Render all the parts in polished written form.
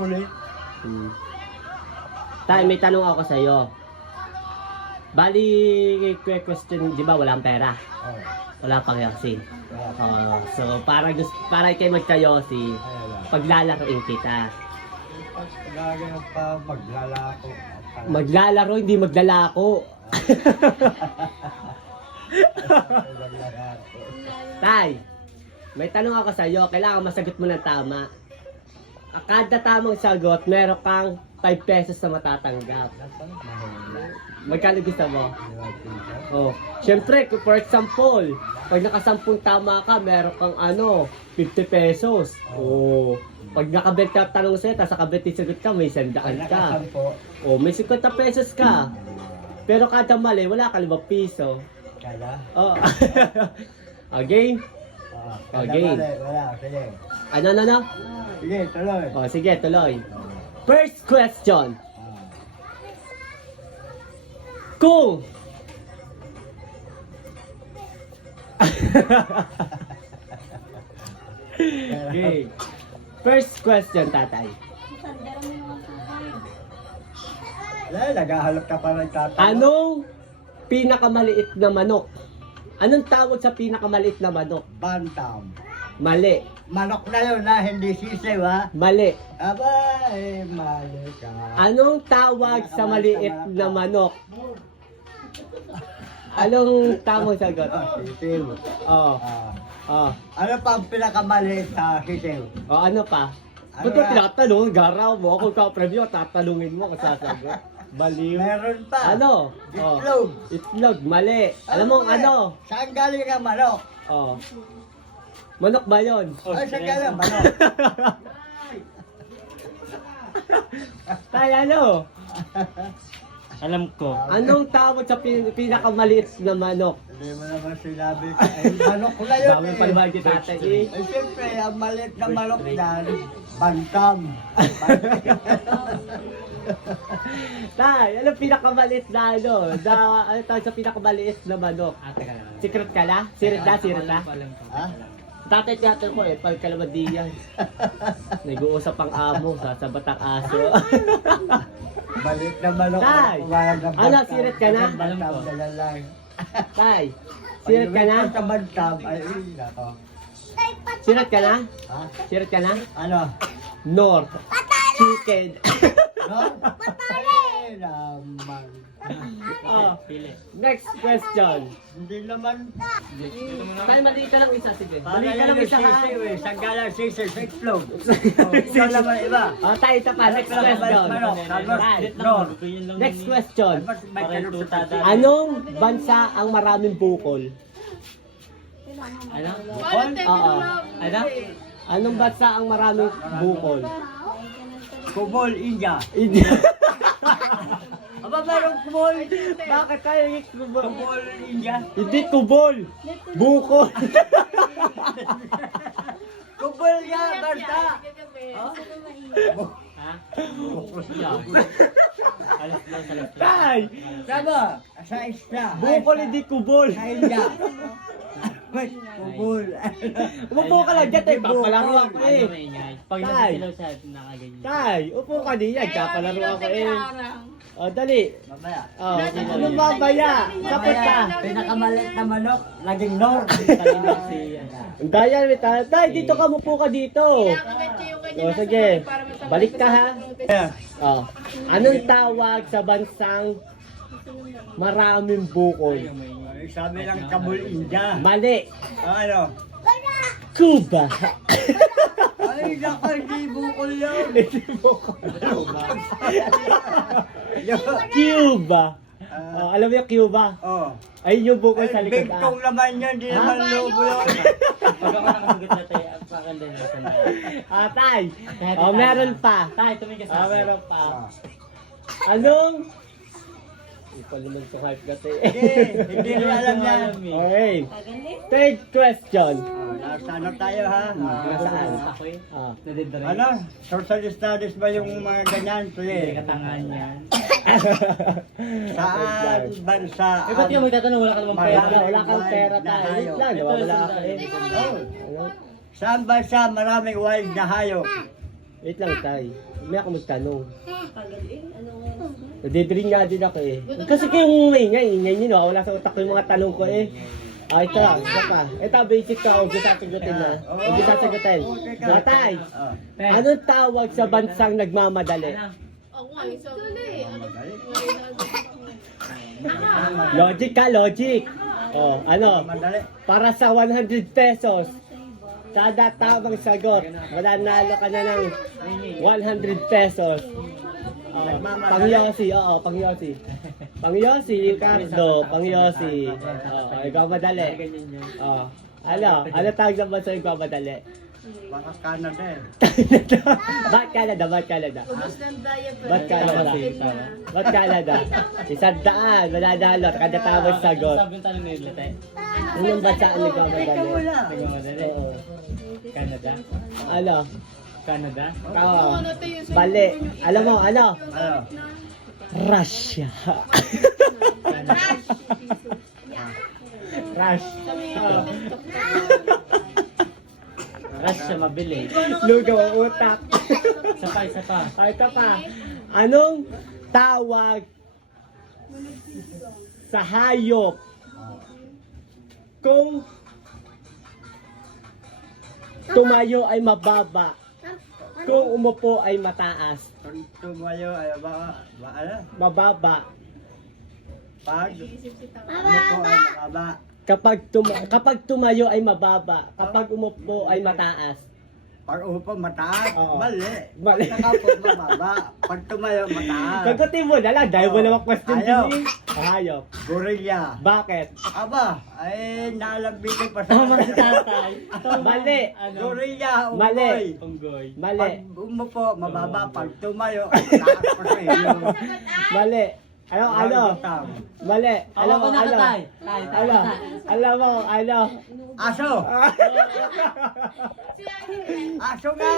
kulit. Tay, may tanong ako sa iyo. Bali, question, di ba walang pera? Oh. Wala pang yosi. Wala. So, para kayo magka-yosi, paglalaroin kita. Lagi pa maglalako. Maglalaro, hindi maglalako. Tay, may tanong ako sa iyo. Kailangan masagot mo ng tama. Kada tamang sagot, meron kang 5 pesos na matatanggap. Magkano gusto mo? Oh, syempre, for example, pag naka-10 tama ka, meron kang 50 pesos. Oh, pag nakabet ka tanong sa'yo, tapos nakabet sagot ka, may 100 ka. Oh, may 50 pesos ka. Pero kada mali, wala ka 5 piso. Kala? Oh. Again? Again. Wala, sige. Ano? Sige, tuloy. Oh, sige, tuloy. First question. Kung okay. First question, tatay. Wala, naghahalap ka pa ng tatay. Anong pinakamaliit na manok? Anong tawag sa pinakamaliit na manok? Bantam. Mali. Manok na yun ha, hindi sisiw ha. Mali. Aba, mali ka. Anong tawag sa maliit na manok? Anong tamang sagot? Sisiw. Oh. Oh. Ano pa ang pinakamaliit sa sisiw? O ano pa? Ano Ba't mo na? tinatanong? Garaw mo. Kung ka-preview, tatalungin mo kung sasagot. Baliw. Meron pa. Ano? Itlog. Itlog. Mali. Alam mo mali? ano? Saan galing ang manok? Oh. Manok ba yun? Ay, saan galing ang manok? Tay, ano? Alam ko. Anong tawag sa pinakamaliit na manok? Hindi mo naman sinabi ka. Ay, manok na yun Dami pa naman kita, tatay. Ay, siyempre, ang maliit na manok dyan, bantam. Tay, ano pinakamaliit na ano? Ano tawag sa pinakamaliit na manok? Ate ka lang. Secret ka na? Sirit na? Ha? Tatay tiyatol ko pagkalamadiyan. Nag-uusap ang amo, sasabat ang aso. Maliit na manok. Tay! Kumayag ng Ano, bantam. sirit ka na? Bantam na lang. Tay, sirit ka na? Pag sa bantam, ay, nako. Sirit ka na? Ha? Sirit ka na? Ano? North. Chicken. No? Patali! Naman. Oh, Pili. next question. Hindi naman. Tay, mali ka lang isa, sige. Mali Mali ka lang isa ha. sisiw eh. Saan galang sisiw? Sa itlog. Ikaw naman iba. Oh, tay, ito pa. Next question. Tay, next question. May tanong sa tatay. Anong bansa ang maraming bukol? Ano? Oo. Ano? Anong bansa ang maraming bukol? Kubol, India. Hindi. Aba, meron kubol. Bakit tayo yung kubol? Kubol, India. Hindi kubol. Bukol. Kubol yan, basta. Ha? Alas lang sa left. Tay, Sama, sa isla. bukol hindi kubol. Sa India. Wait, kubol. Upo ka lang dyan, tay. Papalaro ako Ano eh. maingay? Pag Tay. nagsilaw siya, nakaganyan. Tay, upo ka diyan. Papalaro ako eh. O, dali. Mamaya. O, anong babaya? Kapit ka. Pinakamalit na manok, laging nor. Kanina si ano. Ang daya namin tayo. Tay, dito ka, mupo ka dito. O, sige. Balik ka ha. O, anong tawag sa bansang maraming bukol? Sabi lang Kabul, India. Mali. Ano? Cuba. Ay, naku, hindi bukol yun. Hindi bukol. Cuba. Alam mo yung Cuba? Oh. Ayun yung bukol sa likod. Bigtong naman yun, di naman lobo yun. Pag ako nakasagot na tayo, ang pakan din na sandali. Tay. O, meron pa. Tay, tumingin ka sa akin. Meron pa. Anong? Ipaliman ko hype ka tayo. Hindi nyo alam yan. Okay. Third question. Nasa ano tayo ha? Nasaan? Ako eh. Ah. Nadidere. Ano? Social studies ba yung mga ganyan? Hindi Sige. katangahan yan. Saan bansa? Eh, ba't yung magtatanong? Wala ka namang pera. Wala kang pera tayo. Wait lang, nawawala ka eh. Ano? Saan bansa maraming wild na hayop? Wait lang, tay. May ako magtanong. Nadidrain nga din ako eh. Kasi kayong ingay nyo, no? Wala sa utak ko yung mga tanong ko eh. Ah, ito lang, isa pa. Ito, basic ka, huwag yung sasagutin na. Huwag yung sasagutin. Mga tay, anong tawag sa bansang nagmamadali? Logic ka, logic. Oh, ano? Para sa 100 pesos, kada tamang sagot, mananalo ka na ng 100 pesos. Oh, Pangyosi, oo, Pangyosi. Pangyosi, Ricardo, Pangyosi. Oh, ikaw madali. Oh, ano tawag sa bansa nagmamadali? Baka Canada eh. Ba't Canada? Ba't Canada? Ubus ng daya pa. Ba't Canada? Ba't Canada? 100, mananalo, kada tamang sagot. Sabi yung tanong nila, te. Anong bansa ang nagmamadali? Nagmamadali. Oo. Canada? Ano? Canada? Oo. Bali. Alam mo, ano? Ano? Russia. Russia. Russia mabili. Lugaw ang utak. Isa pa. Ay, ito pa. Anong tawag sa hayop kung tumayo ay mababa, kung umupo ay mataas? Kung tumayo ay ano? Mababa. Pag umupo ay mababa. Kapag tumayo ay mababa, kapag umupo ay mataas. Pag upo mataas, Oo. mali. Mali. Pag nakapo mababa. Pag tumayo mataas. Sagutin mo na lang, dahil mo naman question Ayaw. din. Hayop. Gorilla. Bakit? Aba, ay nalabitin pa sa Tama si tatay. Mali. Gorilla, Mali. umoy. Unggoy. Mali. Pag umupo, mababa. Pag tumayo, mataas pa sa iyo. Mali. Ano? Mali. Alam mo, ano? Alam mo, ano? Aso! Aso nga!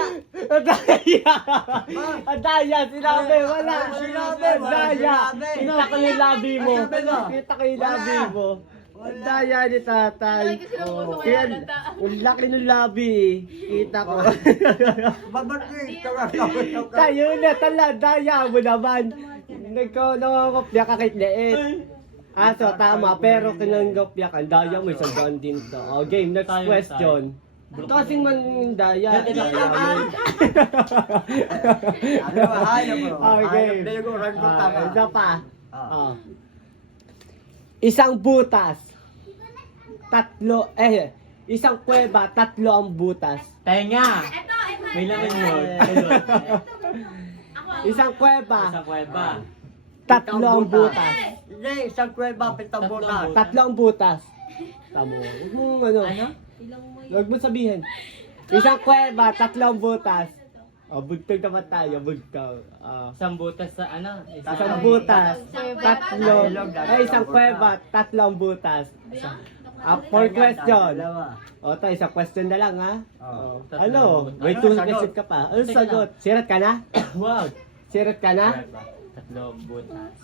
Ang daya, sinabi, wala. Sinabi, Ang wala daya. sinabi. Kita ko yung labi mo. Sabi mo. Kita ko yung labi Wala. mo. Ang daya ni tatay. Lagi sila Oh. puso Kaya, kaya nata. ang laki ng labi eh. Kita ko. Babati ka nga. Tayo na tala, daya mo naman. Nangangopya ka kahit liit. Aso, tama. Pero kinangopya ka, daya mo, isang daan din to. O, game, next Tayo, question. Ito kasing man daya. Dati Daya mo. Ano ba, hayop mo? Okay. Hayop na yung orangutan ka. Isa pa. Ah. Oh. Isang butas. Isang kuweba, tatlo ang butas. Tenga! May laman yun. Isang kuweba, Isang kuweba. tatlo ang butas. Hindi, isang kuweba, pitang Tatlong butas. butas. Tatlo ang butas. Tamo. Huwag mong ano. Ano? Huwag mo sabihin. Isang kuweba, tatlo ang butas. O, bugtog naman tayo, bugtog. Isang butas sa ano? Isang butas, tatlo. Isang kuweba, tatlo ang butas. For question. Dalawa. O, tayo, isang question na lang, ha? Oo. Ano? May Ano two sagot? question ka pa. Ano sagot? Sirat ka na? Wow! Sirat ka na? Tatlong butas.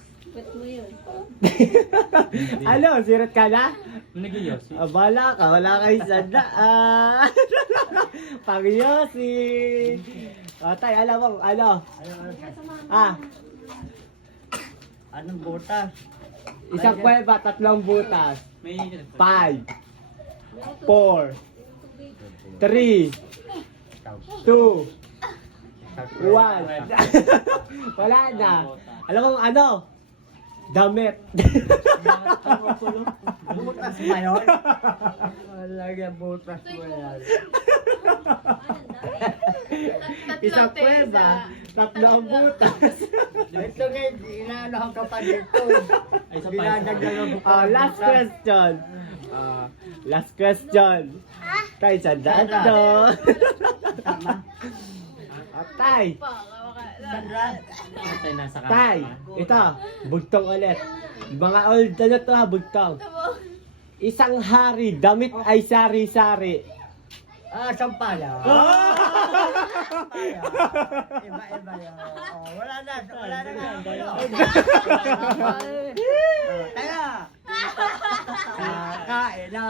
Ano? Sirat ka na? Nag-iyosi. Bala ka, wala kayo sanda. Pangyosi. O, tayo, alam mo, ano? Anong butas? Isang kuweba, tatlong butas. May 5, 4, 3, 2, 1. Wala na. Alam mo ano? Damit. Butas ba yun? Wala nga butas mo yan. Isang kuweba, tatlo ang butas. Ito nga, inaano ka pa dito. Ay, isa pa. Last question. Last question. Tay, sandaan to. Tama. Tay, Tay, nasa kamay. tay. Ito, bugtong ulit. Mga old ano to ha, bugtong. Isang hari, damit ay sari-sari. Sampaya. Iba-iba yun. Wala na. Wala na nga. Kaya. Kain na.